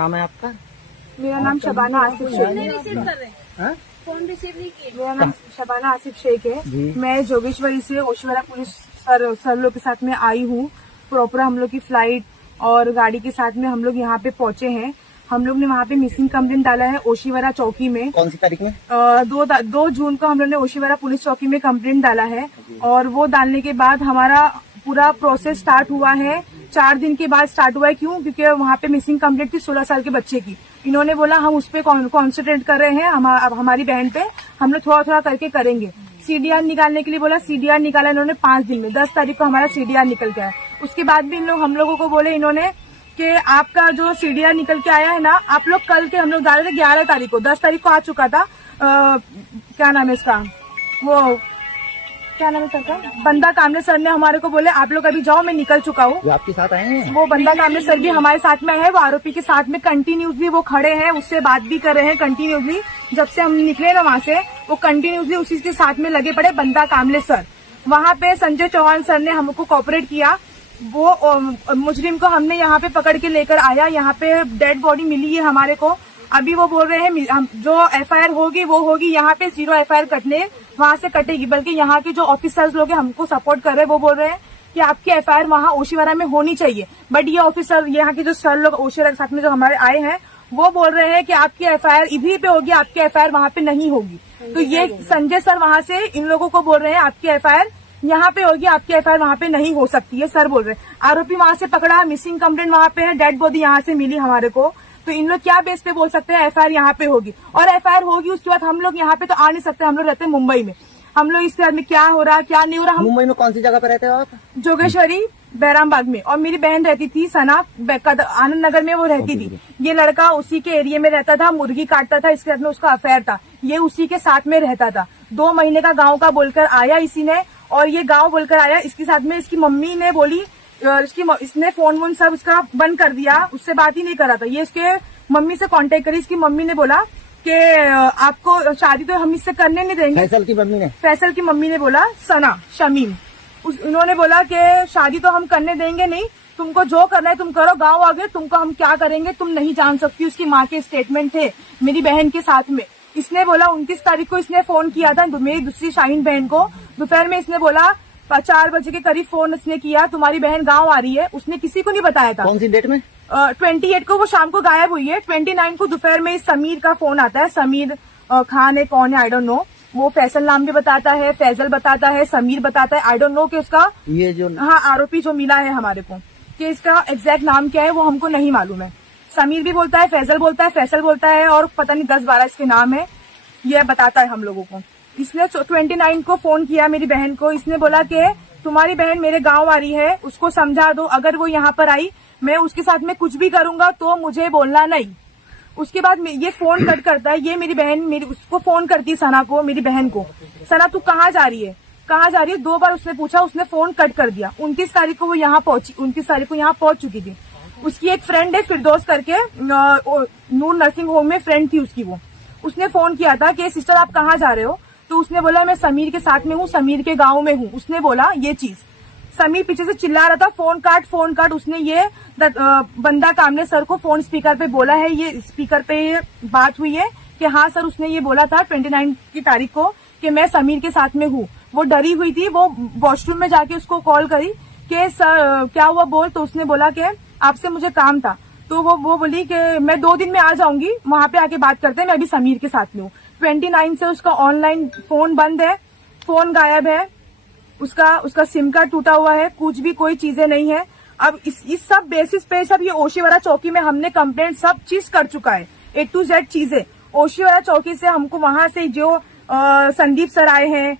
नाम है आपका? मेरा नाम शबाना आसिफ शेख है। फोन रिसीव नहीं किए। मेरा नाम शबाना आसिफ शेख है। जी। मैं जोगेश्वरी से ओशीवारा पुलिस सर लोग के साथ में आई हूँ। प्रॉपर हम लोग की फ्लाइट और गाड़ी के साथ में हम लोग यहाँ पे पहुंचे हैं। हम लोग ने वहाँ पे मिसिंग कंप्लेंट डाला है ओशीवारा चौकी में। कौन सी तारीख में? 2 जून को हम लोग ने ओशीवारा पुलिस चौकी में कंप्लेंट डाला है और वो डालने के बाद हमारा पूरा प्रोसेस स्टार्ट हुआ है। 4 दिन के बाद स्टार्ट हुआ है। क्यों? क्योंकि वहाँ पे मिसिंग कंप्लेंट थी 16 साल के बच्चे की। इन्होंने बोला हम उस पर कॉन्सेंट्रेट कर रहे हैं, अब हमारी बहन पे हम लोग थोड़ा थोड़ा करके करेंगे। सीडीआर निकालने के लिए बोला, सीडीआर निकाला इन्होंने 5 दिन में। 10 तारीख को हमारा सीडीआर निकल गया। उसके बाद भी हम लोगों को बोले इन्होंने कि आपका जो सीडीआर निकल के आया है ना, आप लोग कल के हम लोग डाले थे 11 तारीख को। 10 तारीख को आ चुका था। क्या नाम है इसका, वो क्या नाम है सर का, बंदा कामले सर ने हमारे को बोले आप लोग अभी जाओ, मैं निकल चुका हूँ। वो आपके साथ आए हैं? वो बंदा कामले सर भी हमारे साथ में है। वो आरोपी के साथ में कंटिन्यूसली वो खड़े हैं, उससे बात भी कर रहे हैं कंटिन्यूसली। जब से हम निकले ना वहाँ से, वो कंटिन्यूसली उसी के साथ में लगे पड़े बंदा कामले सर। वहाँ पे संजय चौहान सर ने हमको कोऑपरेट किया। वो मुजरिम को हमने यहाँ पे पकड़ के लेकर आया। यहाँ पे डेड बॉडी मिली है हमारे को। अभी वो बोल रहे हैं जो एफआईआर होगी वो होगी, यहाँ पे 0 एफआईआर कटने वहाँ से कटेगी। बल्कि यहाँ के जो ऑफिसर्स लोग हैं हमको सपोर्ट कर रहे हैं। वो बोल रहे हैं कि आपकी एफआईआर वहाँ ओशीवारा में होनी चाहिए। बट ये ऑफिसर, यहाँ के जो सर लोग ओशीवारा के साथ में जो हमारे आए हैं, वो बोल रहे हैं कि आपकी एफआईआर इधर पे होगी, आपकी एफआईआर वहाँ पे नहीं होगी। तो ये संजय सर वहाँ से इन लोगों को बोल रहे हैं आपकी एफआईआर यहाँ पे होगी, आपकी एफआईआर वहाँ पे नहीं हो सकती है। सर बोल रहे हैं आरोपी वहाँ से पकड़ा, मिसिंग कंप्लेंट वहाँ पे है, डेड बॉडी यहाँ से मिली हमारे को। तो इन लोग क्या बेस पे बोल सकते हैं एफआईआर यहाँ पे होगी? और एफआईआर होगी उसके बाद हम लोग यहाँ पे तो आ नहीं सकते। हम लोग रहते हैं मुंबई में। हम लोग इसके बाद में क्या हो रहा क्या नहीं हो रहा। हम मुंबई में कौन सी जगह पे रहते हो आप? जोगेश्वरी बैराम बाग में। और मेरी बहन रहती थी सना, आनंद नगर में वो रहती थी। ये लड़का उसी के एरिया में रहता था, मुर्गी काटता था। इसके बाद में उसका अफेयर था। ये उसी के साथ में रहता था। 2 महीने का गाँव का बोलकर आया इसी ने, और ये गाँव बोलकर आया। इसके साथ में इसकी मम्मी ने बोली, इसने फोन सब उसका बंद कर दिया, उससे बात ही नहीं कर रहा था। ये इसके मम्मी से कांटेक्ट करी। इसकी मम्मी ने बोला कि आपको शादी तो हम इससे करने नहीं देंगे। फैसल की मम्मी ने बोला, सना शमीम, उन्होंने बोला कि शादी तो हम करने देंगे नहीं, तुमको जो करना है तुम करो, गाँव आ गए, तुमको हम क्या करेंगे तुम नहीं जान सकती। उसकी माँ के स्टेटमेंट थे मेरी बहन के साथ में। इसने बोला 29 तारीख को इसने फोन किया था मेरी दूसरी शाहीन बहन को। दोपहर में इसने बोला 4 बजे के करीब फोन इसने किया, तुम्हारी बहन गाँव आ रही है। उसने किसी को नहीं बताया था। कौन सी डेट में? 28 को वो शाम को गायब हुई है। 29 को दोपहर में इस समीर का फोन आता है। समीर खान है, कौन है आई डोंट नो। वो फैसल नाम भी बताता है, फैजल बताता है, समीर बताता है। आई डोंट नो कि उसका ये जो आरोपी जो मिला है हमारे को, कि इसका एग्जैक्ट नाम क्या है वो हमको नहीं मालूम है। समीर भी बोलता है, फैजल बोलता है, फैसल बोलता है, और पता नहीं 10-12 इसके नाम है। ये बताता है हम लोगों को। इसने 29 को फोन किया मेरी बहन को। इसने बोला कि तुम्हारी बहन मेरे गाँव आ रही है, उसको समझा दो, अगर वो यहाँ पर आई मैं उसके साथ में कुछ भी करूंगा तो मुझे बोलना नहीं। उसके बाद ये फोन कट करता है। ये मेरी बहन उसको फोन करती है, सना को, मेरी बहन को, सना तू कहाँ जा रही है, कहाँ जा रही है? 2 बार उसने पूछा, उसने फोन कट कर दिया। 29 तारीख को वो यहाँ पहुंची, 29 तारीख को यहाँ पहुंच चुकी थी। उसकी एक फ्रेंड है फिरदौस करके, नूर नर्सिंग होम में फ्रेंड थी उसकी। वो उसने फोन किया था कि सिस्टर आप कहाँ जा रहे हो? तो उसने बोला मैं समीर के साथ में हूँ, समीर के गाँव में हूँ। उसने बोला ये चीज। समीर पीछे से चिल्ला रहा था फोन काट फोन काट। उसने ये बंदा कामले सर को फोन स्पीकर पे बोला है, ये स्पीकर पे ये बात हुई है कि हाँ सर, उसने ये बोला था 29 की तारीख को कि मैं समीर के साथ में हूँ। वो डरी हुई थी। वो वॉशरूम में जाके उसको कॉल करी कि सर क्या हुआ बोल। तो उसने बोला कि आपसे मुझे काम था। तो वो बोली कि मैं 2 दिन में आ जाऊंगी, वहां पे आके बात करते हैं, मैं अभी समीर के साथ में हूँ। 29 से उसका ऑनलाइन फोन बंद है, फोन गायब है, उसका सिम कार्ड टूटा हुआ है, कुछ भी कोई चीजें नहीं है। अब इस सब बेसिस पे सब ये ओशीवारा चौकी में हमने कंप्लेंट सब चीज कर चुका है, A to Z चीजें। ओशीवारा चौकी से हमको वहां से जो संदीप सर आए हैं,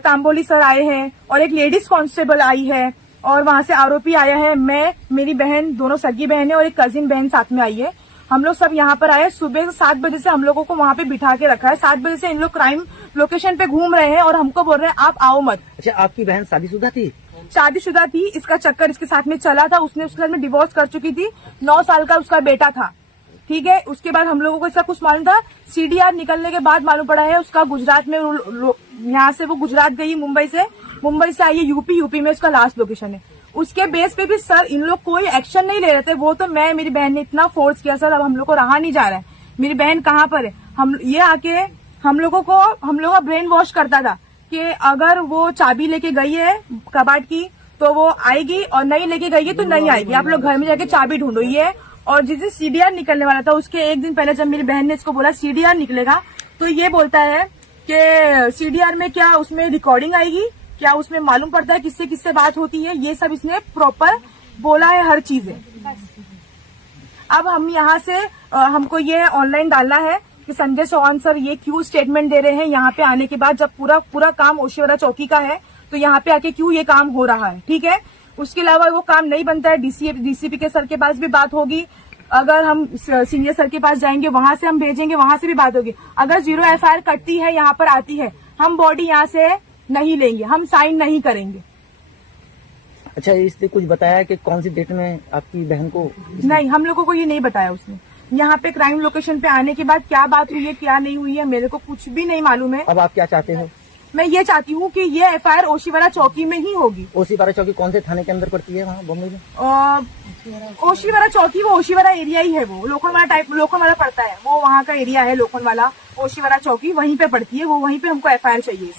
तांबोली सर आए हैं, और एक लेडीज कांस्टेबल आई है, और वहां से आरोपी आया है, मैं, मेरी बहन, दोनों सगी बहन है, और एक कजिन बहन साथ में आई है। हम लोग सब यहाँ पर आए। सुबह 7 बजे से हम लोगों को वहाँ पे बिठा के रखा है। 7 बजे से इन लोग क्राइम लोकेशन पे घूम रहे हैं और हमको बोल रहे हैं आप आओ मत। अच्छा, आपकी बहन शादीशुदा थी? शादीशुदा थी। इसका चक्कर इसके साथ में चला था। उसने उसके साथ में डिवोर्स कर चुकी थी। 9 साल का उसका बेटा था। ठीक है, उसके बाद हम लोगों को इसका कुछ मालूम था। सीडीआर निकलने के बाद मालूम पड़ा है उसका गुजरात में, यहाँ से वो गुजरात गई, मुंबई से आई है यूपी में उसका लास्ट लोकेशन है। उसके बेस पे भी सर इन लोग कोई एक्शन नहीं ले रहे थे। वो तो मेरी बहन ने इतना फोर्स किया सर, अब हम लोग को रहा नहीं जा रहा है। मेरी बहन कहाँ पर है, हम ये आके हम लोगों का ब्रेन वॉश करता था कि अगर वो चाबी लेके गई है कबाड़ की तो वो आएगी, और नहीं लेके गई है तो नहीं आएगी। आप लोग घर में जाके चाबी ढूंढो। ये और जिस दिन सीडीआर निकलने वाला था उसके एक दिन पहले जब मेरी बहन ने इसको बोला सीडीआर निकलेगा, तो ये बोलता है कि सीडीआर में क्या उसमें रिकॉर्डिंग आएगी, क्या उसमें मालूम पड़ता है किससे किससे बात होती है, ये सब इसने प्रॉपर बोला है हर चीजें। अब हम यहाँ से हमको ये ऑनलाइन डालना है कि संजय चौहान सर ये क्यों स्टेटमेंट दे रहे हैं यहाँ पे आने के बाद, जब पूरा काम ओशिवरा चौकी का है तो यहाँ पे आके क्यों ये काम हो रहा है। ठीक है, उसके अलावा वो काम नहीं बनता है, डीसीपी के सर के पास भी बात होगी, अगर हम सीनियर सर के पास जाएंगे वहां से हम भेजेंगे, वहां से भी बात होगी। अगर 0 एफआईआर कटती है यहाँ पर आती है, हम बॉडी यहाँ से नहीं लेंगे, हम साइन नहीं करेंगे। अच्छा, इससे कुछ बताया कि कौन सी डेट में आपकी बहन को? नहीं, हम लोगों को ये नहीं बताया उसने। यहाँ पे क्राइम लोकेशन पे आने के बाद क्या बात हुई है क्या नहीं हुई है मेरे को कुछ भी नहीं मालूम है। अब आप क्या चाहते हो? मैं ये चाहती हूँ कि ये एफआईआर ओशिवरा चौकी में ही होगी। ओशिवरा चौकी कौन से थाने के अंदर पड़ती है वहाँ बम्बई में? ओशिवरा चौकी वो ओशिवरा एरिया ही है, वो लोखंडवाला पड़ता है, वो वहाँ का एरिया है लोखंडवाला। ओशिवरा चौकी वहीं पे पड़ती है, वो वहीं पे हमको एफआईआर चाहिए।